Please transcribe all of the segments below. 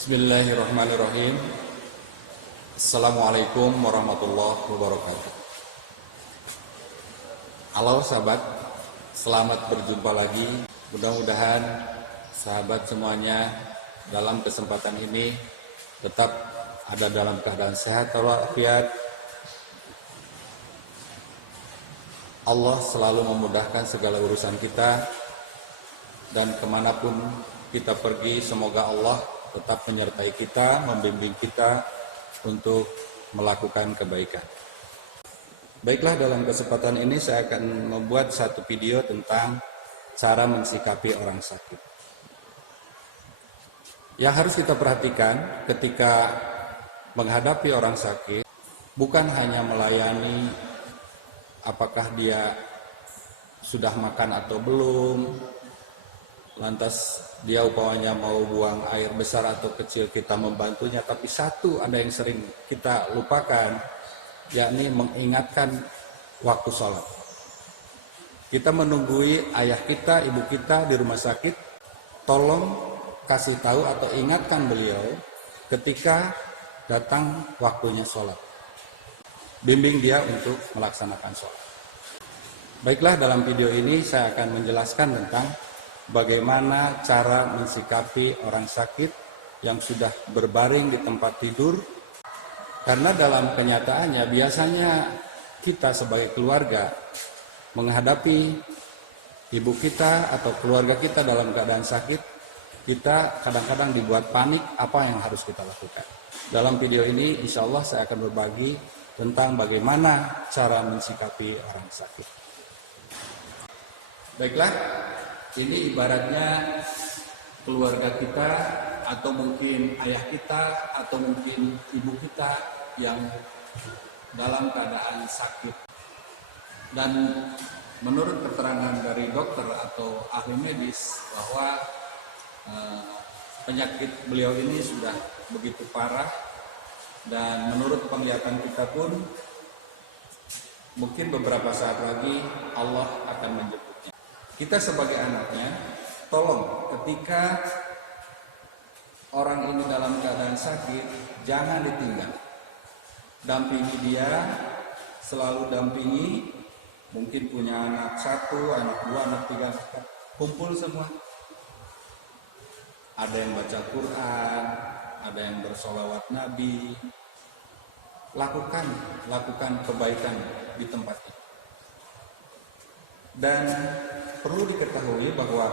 Bismillahirrahmanirrahim. Assalamualaikum warahmatullahi wabarakatuh. Halo sahabat, selamat berjumpa lagi. Mudah-mudahan sahabat semuanya dalam kesempatan ini tetap ada dalam keadaan sehat walafiat. Allah selalu memudahkan segala urusan kita, dan kemanapun kita pergi, semoga Allah tetap menyertai kita, membimbing kita untuk melakukan kebaikan. Baiklah, dalam kesempatan ini saya akan membuat satu video tentang cara mensikapi orang sakit. Yang harus kita perhatikan ketika menghadapi orang sakit, bukan hanya melayani apakah dia sudah makan atau belum, lantas dia upamanya mau buang air besar atau kecil, kita membantunya. Tapi satu ada yang sering kita lupakan, yakni mengingatkan waktu sholat. Kita menunggui ayah kita, ibu kita di rumah sakit, tolong kasih tahu atau ingatkan beliau ketika datang waktunya sholat. Bimbing dia untuk melaksanakan sholat. Baiklah, dalam video ini saya akan menjelaskan tentang bagaimana cara mensikapi orang sakit yang sudah berbaring di tempat tidur. Karena dalam kenyataannya biasanya kita sebagai keluarga menghadapi ibu kita atau keluarga kita dalam keadaan sakit, kita kadang-kadang dibuat panik apa yang harus kita lakukan. Dalam video ini insya Allah saya akan berbagi tentang bagaimana cara mensikapi orang sakit. Baiklah, ini ibaratnya keluarga kita, atau mungkin ayah kita, atau mungkin ibu kita yang dalam keadaan sakit. Dan menurut keterangan dari dokter atau ahli medis bahwa penyakit beliau ini sudah begitu parah, dan menurut penglihatan kita pun mungkin beberapa saat lagi Allah akan menjemputnya. Kita sebagai anaknya, tolong ketika orang ini dalam keadaan sakit, jangan ditinggal. Dampingi dia, selalu dampingi. Mungkin punya anak 1, anak 2, anak 3, kumpul semua. Ada yang baca Quran, ada yang bersolawat Nabi. Lakukan kebaikan di tempat itu. Dan perlu diketahui bahwa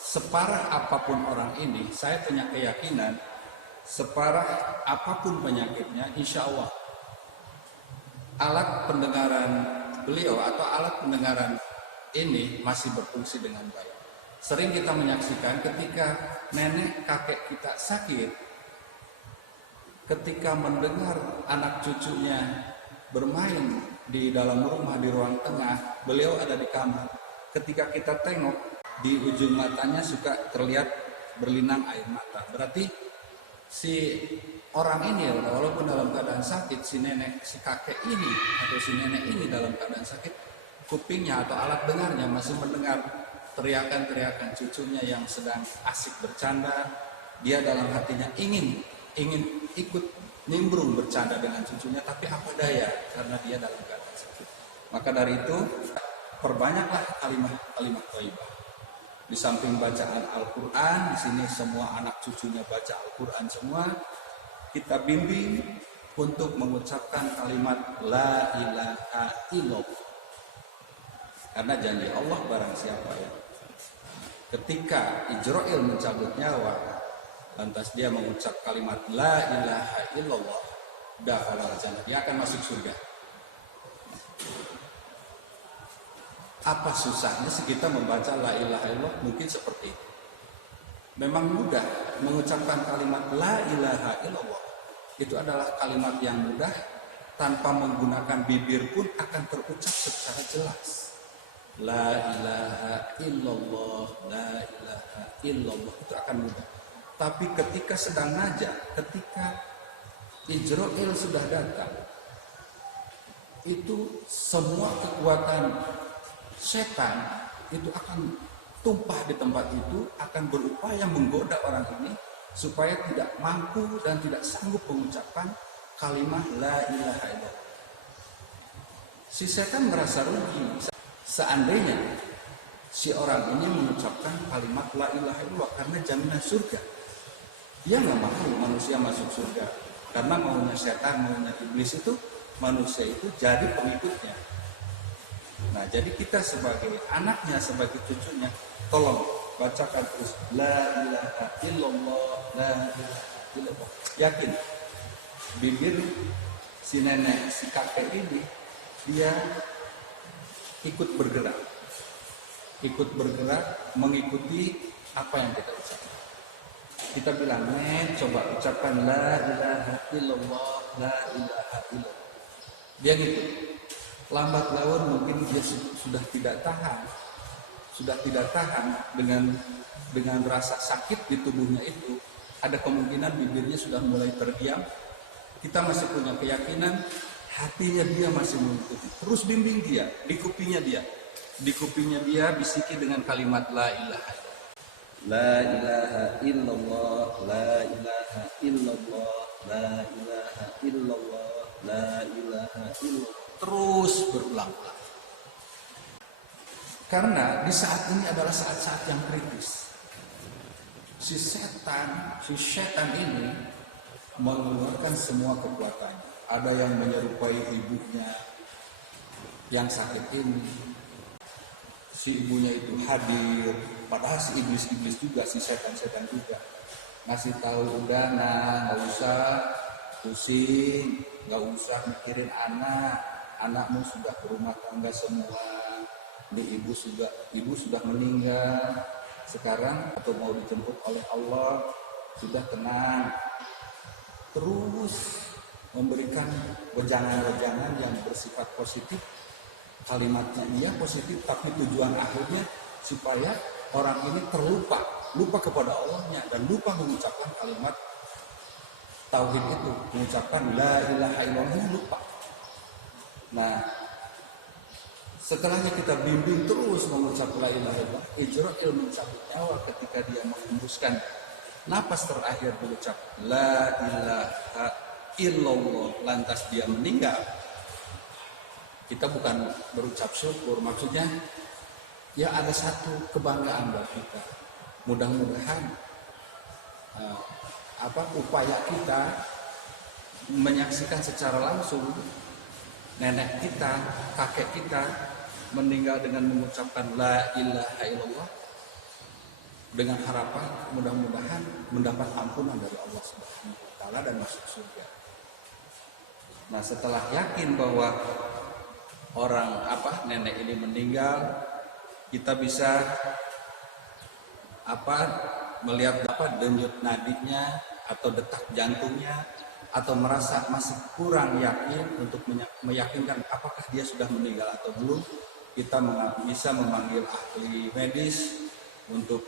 separah apapun orang ini, saya punya keyakinan separah apapun penyakitnya, insya Allah alat pendengaran beliau atau alat pendengaran ini masih berfungsi dengan baik. Sering kita menyaksikan ketika nenek kakek kita sakit, ketika mendengar anak cucunya bermain di dalam rumah, di ruang tengah, beliau ada di kamar. Ketika kita tengok, di ujung matanya suka terlihat berlinang air mata. Berarti si orang ini walaupun dalam keadaan sakit, si nenek, si kakek ini atau si nenek ini dalam keadaan sakit, kupingnya atau alat dengarnya masih mendengar teriakan-teriakan cucunya yang sedang asik bercanda. Dia dalam hatinya ingin ikut nimbrung bercanda dengan cucunya, tapi apa daya karena dia dalam keadaan sakit. Maka dari itu perbanyaklah kalimat thayyibah. Di samping bacaan Al-Quran, di sini semua anak cucunya baca Al-Quran semua. Kita bimbing untuk mengucapkan kalimat La ilaha illallah. Karena janji Allah, barang siapa ya ketika Ijrail mencabut nyawa, lantas dia mengucap kalimat La ilaha illallah, dakhala jannah, dia akan masuk surga. Apa susahnya sih kita membaca La ilaha illallah? Mungkin seperti itu. Memang mudah mengucapkan kalimat La ilaha illallah. Itu adalah kalimat yang mudah, tanpa menggunakan bibir pun akan terucap secara jelas. La ilaha illallah, la ilaha illallah, itu akan mudah. Tapi ketika sedang najah, ketika Ijrail sudah datang, itu semua kekuatan setan itu akan tumpah di tempat itu, akan berupaya menggoda orang ini supaya tidak mampu dan tidak sanggup mengucapkan kalimat la ilaha illallah. Si setan merasa rugi seandainya si orang ini mengucapkan kalimat la ilaha illallah karena jaminan surga. Dia nggak mau manusia masuk surga karena maunya setan, maunya iblis itu manusia itu jadi pengikutnya. Nah, jadi kita sebagai anaknya, sebagai cucunya, tolong bacakan terus la ilaha illallah, la ilaha illallah. Yakin bibir si nenek, si kakek ini dia ikut bergerak mengikuti apa yang kita ucapkan. Kita bilang, coba ucapkan la ilaha illallah, la ilaha illallah. Dia gitu. Lambat laun mungkin dia sudah tidak tahan dengan rasa sakit di tubuhnya itu. Ada kemungkinan bibirnya sudah mulai terdiam. Kita masih punya keyakinan hatinya dia masih mengikuti. Terus bimbing dia, di kupingnya dia bisiki dengan kalimat la ilaha illallah. La ilaha illallah, la ilaha illallah, la ilaha illallah, la ilaha illallah. Terus berulang-ulang. Karena di saat ini adalah saat-saat yang kritis. Si setan ini mengeluarkan semua kekuatannya. Ada yang menyerupai ibunya yang sakit ini. Si ibunya itu hadir, padahal si iblis juga, si setan juga ngasih tahu, udah nggak usah pusing, nggak usah mikirin anakmu sudah berumah tangga semua, ibu sudah meninggal sekarang atau mau dijemput oleh Allah, sudah tenang. Terus memberikan wejangan-wejangan yang bersifat positif. Kalimatnya iya positif, tapi tujuan akhirnya supaya orang ini lupa kepada Allahnya dan lupa mengucapkan kalimat tauhid itu, mengucapkan la ilaha illallah, lupa. Nah, setelahnya kita bimbing terus mengucap la ilaha illallah, ijra'il mencabut nyawa ketika dia menghembuskan napas terakhir mengucap la ilaha illallah, lantas dia meninggal. Kita bukan berucap syukur, maksudnya ya ada satu kebanggaan buat kita. Mudah-mudahan upaya kita menyaksikan secara langsung nenek kita, kakek kita meninggal dengan mengucapkan la ilaha illallah, dengan harapan mudah-mudahan mendapat ampunan dari Allah Subhanahu wa taala dan masuk surga. Nah, setelah yakin bahwa nenek ini meninggal, kita bisa melihat denyut nadinya atau detak jantungnya, atau merasa masih kurang yakin untuk meyakinkan apakah dia sudah meninggal atau belum. Kita bisa memanggil ahli medis untuk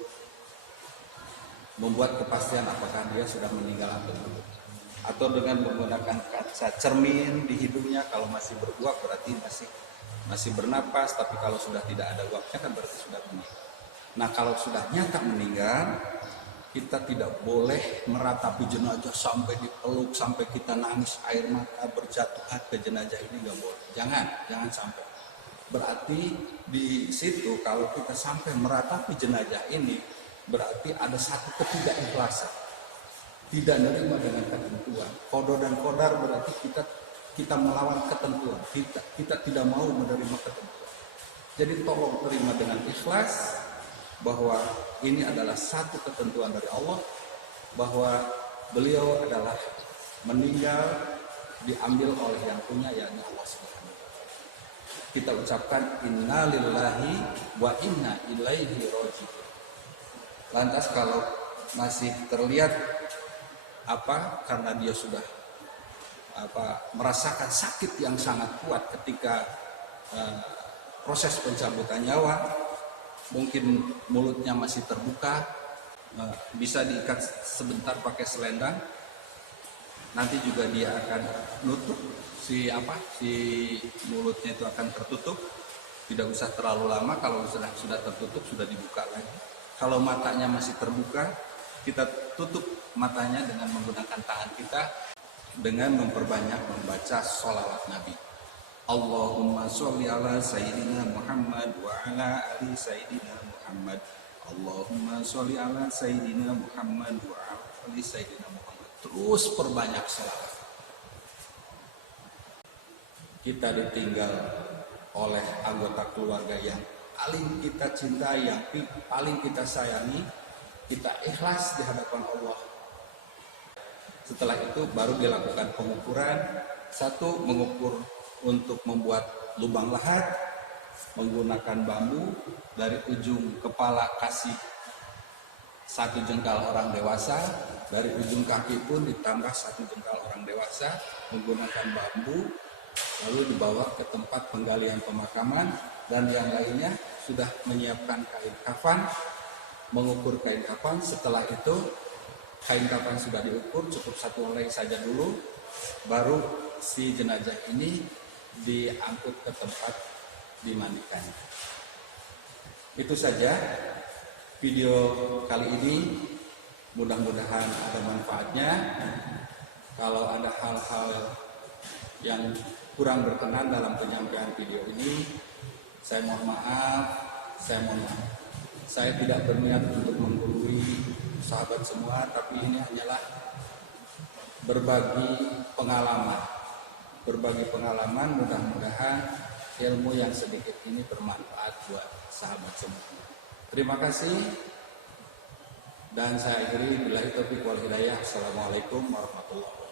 membuat kepastian apakah dia sudah meninggal atau belum. Atau dengan menggunakan kaca cermin di hidungnya, kalau masih beruap berarti masih bernapas, tapi kalau sudah tidak ada uapnya kan berarti sudah meninggal. Nah, kalau sudah nyata meninggal, kita tidak boleh meratapi jenazah sampai dipeluk, sampai kita nangis air mata berjatuhan ke jenazah ini, nggak boleh. Jangan sampai. Berarti di situ kalau kita sampai meratapi jenazah ini, berarti ada satu ketidakikhlasan, tidak menerima dengan ketentuan. Qada dan qadar berarti kita melawan ketentuan, kita tidak mau menerima ketentuan. Jadi tolong terima dengan ikhlas bahwa ini adalah satu ketentuan dari Allah, bahwa beliau adalah meninggal diambil oleh yang punya, yakni Allah Subhanahu. Kita ucapkan inna lillahi wa inna ilaihi raji'un. Lantas kalau masih terlihat karena dia sudah merasakan sakit yang sangat kuat ketika proses pencabutan nyawa, mungkin mulutnya masih terbuka, bisa diikat sebentar pakai selendang. Nanti juga dia akan nutup si mulutnya itu akan tertutup. Tidak usah terlalu lama, kalau sudah tertutup sudah dibuka lagi. Kalau matanya masih terbuka, kita tutup matanya dengan menggunakan tangan kita dengan memperbanyak membaca sholawat Nabi. Allahumma sholli ala Sayyidina Muhammad wa ala ali Sayyidina Muhammad. Allahumma sholli ala Sayyidina Muhammad wa ala ali Sayyidina Muhammad. Terus perbanyak sholawat. Kita ditinggal oleh anggota keluarga yang paling kita cintai, yang paling kita sayangi, kita ikhlas di hadapan Allah. Setelah itu baru dilakukan pengukuran. Satu, mengukur untuk membuat lubang lahat menggunakan bambu, dari ujung kepala kasih 1 jengkal orang dewasa, dari ujung kaki pun ditambah 1 jengkal orang dewasa menggunakan bambu, lalu dibawa ke tempat penggalian pemakaman, dan yang lainnya sudah menyiapkan kain kafan, mengukur kain kafan. Setelah itu kain kafan sudah diukur, cukup 1 helai saja dulu, baru si jenazah ini diangkut ke tempat dimandikan. Itu saja video kali ini, mudah-mudahan ada manfaatnya. Kalau ada hal-hal yang kurang berkenan dalam penyampaian video ini, saya mohon maaf. Saya tidak berniat untuk menggurui sahabat semua, tapi ini hanyalah berbagi pengalaman. Mudah-mudahan ilmu yang sedikit ini bermanfaat buat sahabat semua. Terima kasih, dan saya akhiri billahi taufiq wal hidayah. Assalamualaikum warahmatullahi wabarakatuh.